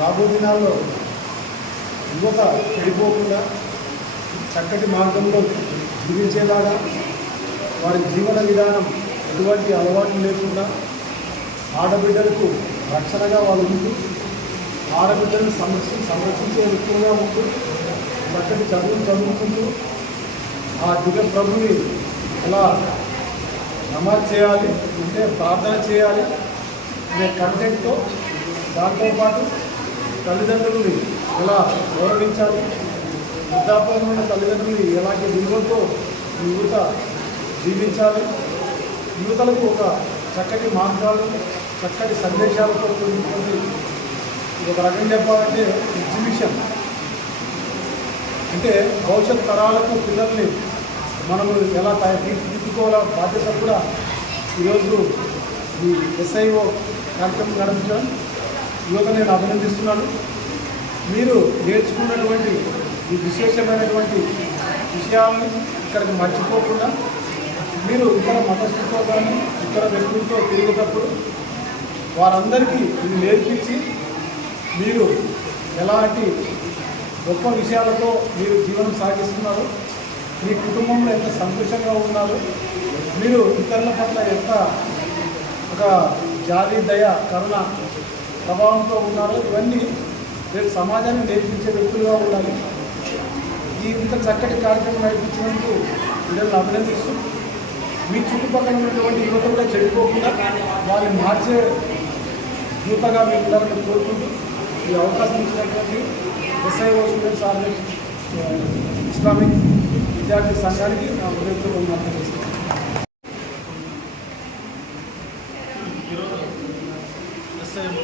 రాబో దినాల్లో యువత చెడిపోకుండా చక్కటి మార్గంలో జీవించేలాగా వారి జీవన విధానం ఎటువంటి అలవాట్లు లేకుండా ఆడబిడ్డలకు రక్షణగా వాళ్ళు ఉంటూ ఆడబిడ్డలను సంరక్షి సంరక్షించే వ్యక్తులుగా ఉంటూ చక్కటి చదువులు చదువుకుంటూ ఆ దిగ ప్రభుని ఎలా నమాజ్ చేయాలి అంటే ప్రార్థన చేయాలి అనే కంటెంట్తో దాంతోపాటు తల్లిదండ్రుల్ని ఎలా గౌరవించాలి? వృద్ధాపంలో ఉన్న తల్లిదండ్రుల్ని ఎలాంటి విలువలతో యువత జీవించాలి? యువతలకు ఒక చక్కటి మార్గాలు చక్కటి సందేశాలతో కూడినటువంటి ఒక రకం చెప్పాలంటే ఎగ్జిబిషన్. అంటే భవిష్యత్ తరాలకు పిల్లల్ని మనము ఎలా తయ- తీర్చిదిద్దుకోవాలో బాధ్యత కూడా ఈరోజు ఈ ఎస్ఐఓ కార్యక్రమం నడిపించడం యువత నేను అభినందిస్తున్నాను మీరు నేర్చుకున్నటువంటి ఈ విశేషమైనటువంటి విషయాలను ఇక్కడికి మర్చిపోకుండా మీరు ఇతర మతస్థులతో కానీ ఇతర వ్యక్తులతో తిరిగేటప్పుడు వారందరికీ ఇది నేర్పించి మీరు ఎలాంటి గొప్ప విషయాలతో మీరు జీవనం సాగిస్తున్నారు మీ కుటుంబంలో ఎంత సంతోషంగా ఉన్నారు మీరు ఇతరుల పట్ల ఎంత ఒక జాలి దయ కరుణ ప్రభావంతో ఉన్నారో. ఇవన్నీ రేపు సమాజాన్ని నేర్పించే వ్యక్తులుగా ఉండాలి. ఈ ఇంత చక్కటి కార్యక్రమం నడిపించినందుకు వీళ్ళని అభినందిస్తూ మీ చుట్టుపక్కల ఉన్నటువంటి యువత కూడా చెడిపోకుండా వాళ్ళని మార్చే యువతగా మీరు ఉండాలని కోరుకుంటూ ఈ అవకాశం ఇచ్చినటువంటి ఎస్ఐఓ స్టూడెంట్స్ ఆర్గనైజేషన్ ఇస్లామిక్ విద్యార్థి సంఘానికి నా హృదయపూర్వక అభినందిస్తున్నాను ఈరోజు ఎస్ఐఎం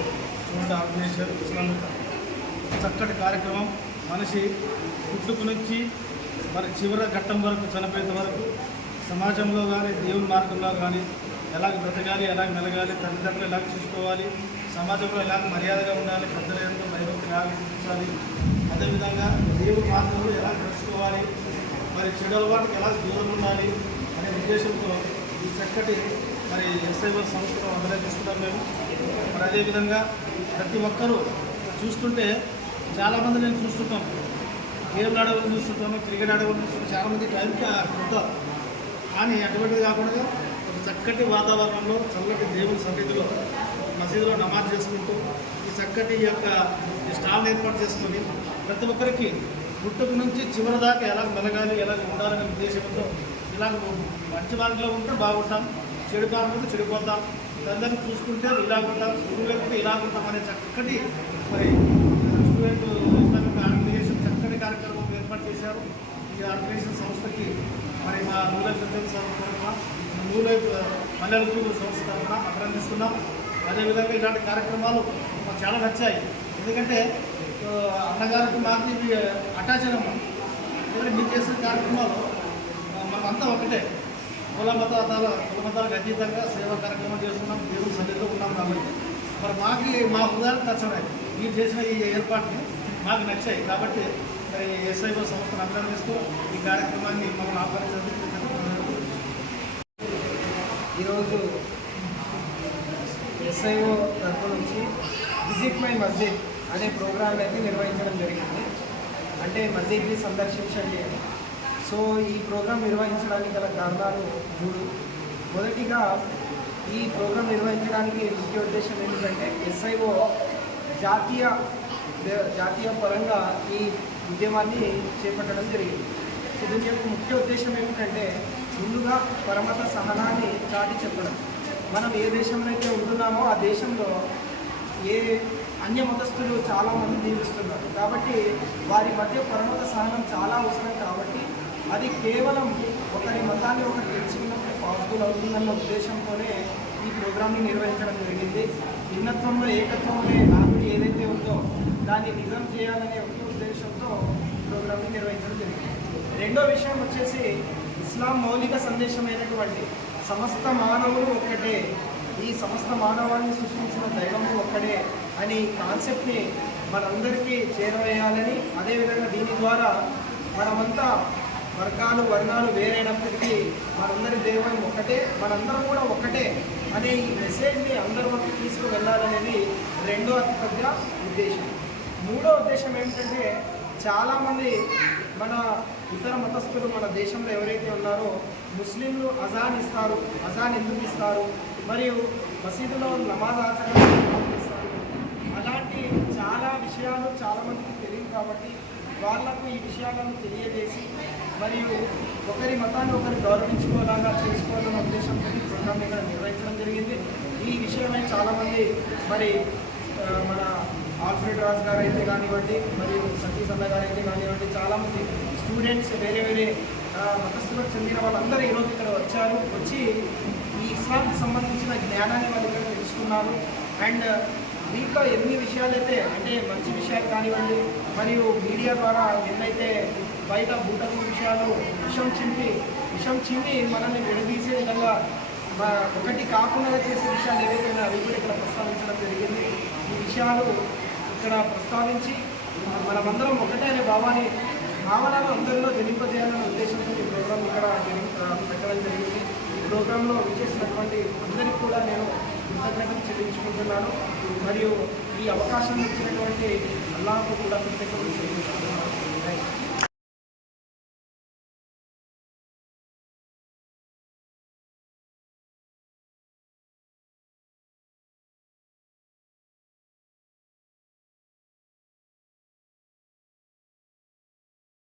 స్టూడెంట్ ఆర్గనైజేషన్ చక్కటి కార్యక్రమం. మనిషి పుట్టుకు నుంచి మరి చివరి ఘట్టం వరకు చనిపోయేంత వరకు సమాజంలో కానీ దేవుని మార్గంలో కానీ ఎలాగ బ్రతకాలి ఎలాగ మెలగాలి తల్లిదండ్రులు ఎలాగ చూసుకోవాలి సమాజంలో ఎలాగ మర్యాదగా ఉండాలి పెద్దల ఎంతో భయభక్తి ఆలోచించాలి అదేవిధంగా దేవుని మార్గంలో ఎలా నడుచుకోవాలి మరి చెడు అలవాటుకి ఎలా దూరం ఉండాలి అనే ఉద్దేశంతో ఈ చక్కటి మరి ఎస్ఐవర్ సంస్థను అభినందిస్తున్నాం మేము. మరి అదేవిధంగా ప్రతి ఒక్కరూ చూస్తుంటే చాలామంది నేను చూస్తుంటాం. గేమ్లు ఆడవాళ్ళు చూస్తుంటాము క్రికెట్ ఆడవాళ్ళు చూస్తుంటాం. చాలామంది టైంకి ఉంటారు కానీ అటువంటిది కాకుండా ఒక చక్కటి వాతావరణంలో చల్లటి దేవుని సన్నిధిలో మసీదులో నమాజ్ చేసుకుంటూ ఈ చక్కటి యొక్క ఈ స్టాల్ని ఏర్పాటు చేసుకొని ప్రతి ఒక్కరికి పుట్టుక నుంచి చివరి దాకా ఎలా మెలగాలి ఎలా ఉండాలనే ఉద్దేశంతో ఇలా మంచి మార్గంలో ఉంటే బాగుంటాం. చెడు మార్గంలో చెడిపోతాం. అందరినీ చూసుకుంటే ఇలా గురువు లేకపోతే ఇలా అనే చక్కటి మరి స్టూడెంట్ ఇస్లామిక్ ఆర్గనైజేషన్ చక్కటి కార్యక్రమం ఏర్పాటు చేశారు. ఈ ఆర్గనైజేషన్ సంస్థకి మరి మా న్యూ లైఫ్ సంస్థ తరఫున న్యూ లైఫ్ మల్లెలు సంస్థ తరఫున అభినందిస్తున్నాం. అదేవిధంగా ఇలాంటి కార్యక్రమాలు మాకు చాలా నచ్చాయి. ఎందుకంటే అన్నగారికి మాకు ఇది అటాచ్ అయినాము మీరు చేసిన కార్యక్రమాలు మాకంతా ఒకటే. కుల మతాల కుల మతాలకు అతీతంగా సేవా కార్యక్రమం చేస్తున్నాం దేవుడు సన్నిధిలో ఉన్నాం కాబట్టి. మరి మాకు మా హృదయాలు నచ్చలేదు మీరు చేసిన ఈ ఏర్పాటుని మాకు నచ్చాయి. కాబట్టి మరి ఎస్ఐఓ సంస్థను అభినందిస్తూ ఈ కార్యక్రమాన్ని మమ్మల్ని ఆహ్వానించినందుకు ఈరోజు ఎస్ఐఓ తరఫు నుంచి విజిట్ మై మస్జిద్ అనే ప్రోగ్రాం అయితే నిర్వహించడం జరిగింది. అంటే మస్జిద్ని సందర్శించండి అని. సో ఈ ప్రోగ్రాం నిర్వహించడానికి గల కారణాలు మూడు మొదటిగా ఈ ప్రోగ్రాం నిర్వహించడానికి ముఖ్య ఉద్దేశం ఏంటంటే ఎస్ఐఓ జాతీయ జాతీయ పరంగా ఈ ఉద్యమాన్ని చేపట్టడం జరిగింది. సో దీని యొక్క ముఖ్య ఉద్దేశం ఏమిటంటే ముందుగా పరమత సహనాన్ని చాటి చెప్పడం. మనం ఏ దేశంలో అయితే ఉంటున్నామో ఆ దేశంలో ఏ అన్య మతస్థులు చాలామంది జీవిస్తున్నారు కాబట్టి వారి మధ్య పరమత సహనం చాలా అవసరం కాబట్టి అది కేవలం ఒకరి మతాన్ని ఒకటి తెలుసుకున్నప్పుడు పాజిబుల్ అవుతుందన్న ఉద్దేశంతోనే ఈ ప్రోగ్రామ్ని నిర్వహించడం జరిగింది. భిన్నత్వంలో ఏకత్వం అనే ఏదైతే ఉందో దాన్ని నిజం చేయాలనే ఒకే ఉద్దేశంతో ప్రోగ్రామ్ని నిర్వహించడం జరిగింది. రెండో విషయం వచ్చేసి ఇస్లాం మౌలిక సందేశమైనటువంటి సమస్త మానవులు ఒక్కటే. ఈ సమస్త మానవాన్ని సృష్టించిన దైవము ఒక్కడే అని కాన్సెప్ట్ని మనందరికీ చేరవేయాలని అదేవిధంగా దీని ద్వారా మనమంతా వర్గాలు వర్ణాలు వేరైనప్పటికీ మనందరి దేవం ఒకటే మనందరం కూడా ఒకటే అనే ఈ మెసేజ్ని అందరి వరకు తీసుకువెళ్ళాలనేది రెండో అతిపెద్ద ఉద్దేశం. మూడో ఉద్దేశం ఏమిటంటే చాలామంది మన ఇతర మతస్థులు మన దేశంలో ఎవరైతే ఉన్నారో ముస్లింలు అజాన్ ఇస్తారు అజాన్ ఎందుకు ఇస్తారు? మరియు మసీదులో నమాజ్ ఆచరణ అలాంటి చాలా విషయాలు చాలామందికి తెలియదు కాబట్టి వాళ్ళకు ఈ విషయాలను తెలియజేసి మరియు ఒకరి మతాన్ని ఒకరు గౌరవించుకోలాగా చేసుకోవాలన్న ఉద్దేశంతో ఈ ప్రోగ్రామ్ ఇక్కడ నిర్వహించడం జరిగింది. ఈ విషయమై చాలామంది మరి మన ఆల్ఫ్రెడ్ రాజ్ గారు అయితే కానివ్వండి మరియు సతీ అన్న గారు అయితే కానివ్వండి చాలామంది స్టూడెంట్స్ వేరే వేరే మతస్థులకు చెందిన వాళ్ళందరూ ఈరోజు ఇక్కడ వచ్చారు. వచ్చి ఈ ఇస్లాంకి సంబంధించిన జ్ఞానాన్ని వాళ్ళు ఇక్కడ తెలుసుకున్నారు. అండ్ దీంట్లో ఎన్ని విషయాలైతే అంటే మంచి విషయాలు కానివ్వండి మరియు మీడియా ద్వారా ఎన్నైతే బయట బూటకు విషయాలు విషం చింపి విషం చింపి మనల్ని విడదీసే విధంగా ఒకటి కాకుండా చేసే విషయాలు ఏవైతే అవి కూడా ఇక్కడ ప్రస్తావించడం జరిగింది. ఈ విషయాలు ఇక్కడ ప్రస్తావించి మనమందరం ఒకటే అనే భావాన్ని భావనను అందరిలో జనింపజేయాలనే ఉద్దేశంతో ఈ ప్రోగ్రాం ఇక్కడ పెట్టడం జరిగింది. ఈ ప్రోగ్రాంలో విచ్చేసినటువంటి అందరికీ కూడా నేను కృతజ్ఞతలు చెల్లించుకుంటున్నాను. మరియు ఈ అవకాశం ఇచ్చినటువంటి అల్లాహకు కూడా కృతజ్ఞతలు